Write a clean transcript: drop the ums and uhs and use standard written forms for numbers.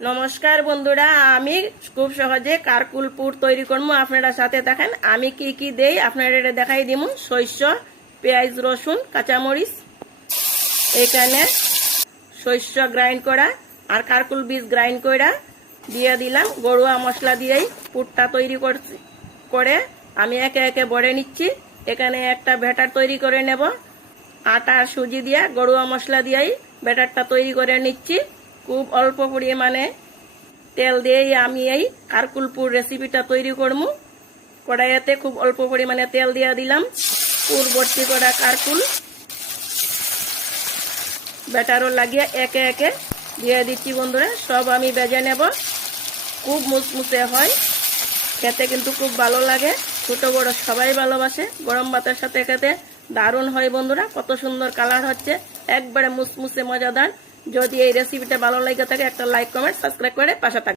নমস্কার বন্ধুরা, আমি খুব সহজে কারকুল পুর তৈরি করবো। আপনারা সাথে দেখেন আমি কি কি দেই, আপনারা দেখাই দিব। শস্য, পেঁয়াজ, রসুন, কাঁচামরিচ, এখানে শস্য গ্রাইন্ড করা আর কারকুল বীজ গ্রাইন্ড করা দিয়ে দিলাম। গরুয়া মশলা দিয়েই পুরটা তৈরি করে আমি একে একে ভরে নিচ্ছি। এখানে একটা ব্যাটার তৈরি করে নেব। আটা আর সুজি দিয়ে গরুয়া মশলা দিয়েই ব্যাটারটা তৈরি করে নিচ্ছি। খুব অল্প পরিমাণে তেল দিয়েই আমি এই কারকুলপুর রেসিপিটা তৈরি করব। কড়াইতে খুব অল্প পরিমাণে তেল দিয়ে দিলাম। পুর ভর্তি করা কারকুল ব্যাটারও লাগিয়ে একে একে দিয়ে দিচ্ছি। বন্ধুরা, সব আমি ভেজে নেব। খুব মুচমুচে হয়, খেতে কিন্তু খুব ভালো লাগে। ছোট বড় সবাই ভালোবাসে। গরম ভাতের সাথে খেতে দারুণ হয়। বন্ধুরা, কত সুন্দর কালার হচ্ছে, একবারে মুচমুচে মজাদার। যদি এই রেসিপিটা ভালো লাগে থাকে একটা লাইক, কমেন্ট, সাবস্ক্রাইব করে পাশে থাকবে।